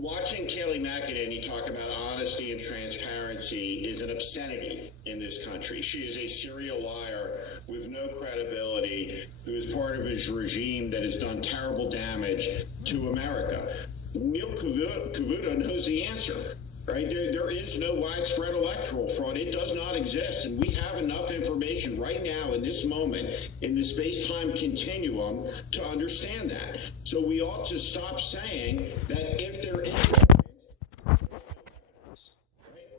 Watching Kayleigh McEnany talk about honesty and transparency is an obscenity in this country. She is a serial liar with no credibility, who is part of a regime that has done terrible damage to America. Neil Cavuto knows the answer. Right? There is no widespread electoral fraud. It does not exist. And we have enough information right now in this moment in the space-time continuum to understand that. So we ought to stop saying that if there is, right,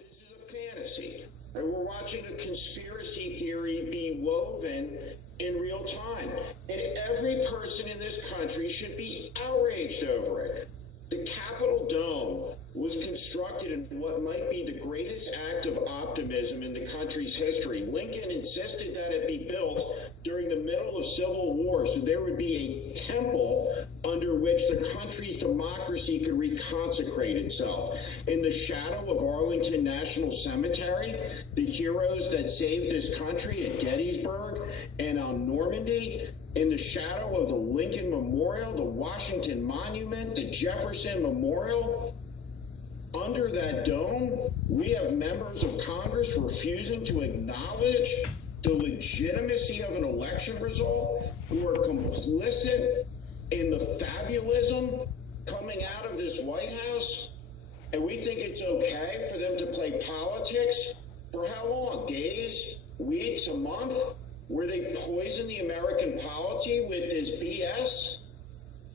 this is a fantasy. Right? We're watching a conspiracy theory be woven in real time. And every person in this country should be outraged over it. The Capitol Dome was constructed in what might be the greatest act of optimism in the country's history. Lincoln insisted that it be built during the middle of Civil War, so there would be a temple under which the country's democracy could reconsecrate itself. In the shadow of Arlington National Cemetery, the heroes that saved this country at Gettysburg and on Normandy, in the shadow of the Lincoln Memorial, the Washington Monument, the Jefferson Memorial, under that dome, we have members of Congress refusing to acknowledge the legitimacy of an election result, who are complicit in the fabulism coming out of this White House. And we think it's okay for them to play politics for how long? Days, weeks, a month? Where they poison the American polity with this BS?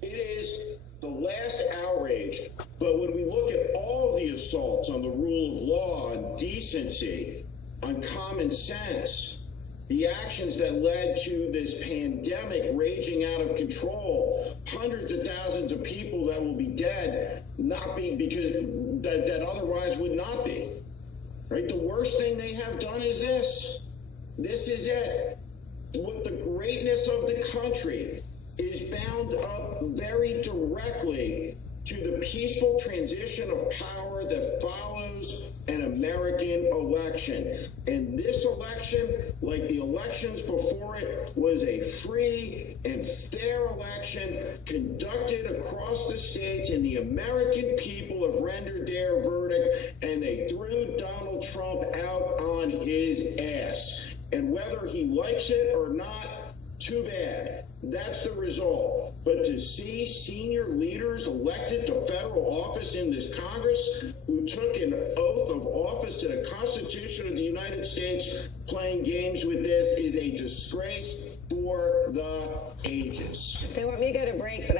It is the last outrage. But when we look at all of the assaults on the rule of law, on decency, on common sense, the actions that led to this pandemic raging out of control, hundreds of thousands of people that will be dead, not be because that otherwise would not be. Right? The worst thing they have done is this. This is it. What the greatness of the country is bound up very directly to the peaceful transition of power that follows an American election. And this election, like the elections before it, was a free and fair election conducted across the states, and the American people have rendered their verdict, and they threw Donald Trump out on his ass. And whether he likes it or not, too bad. That's the result. But to see senior leaders elected to federal office in this Congress who took an oath of office to the Constitution of the United States playing games with this is a disgrace for the ages. They want me to go to break, but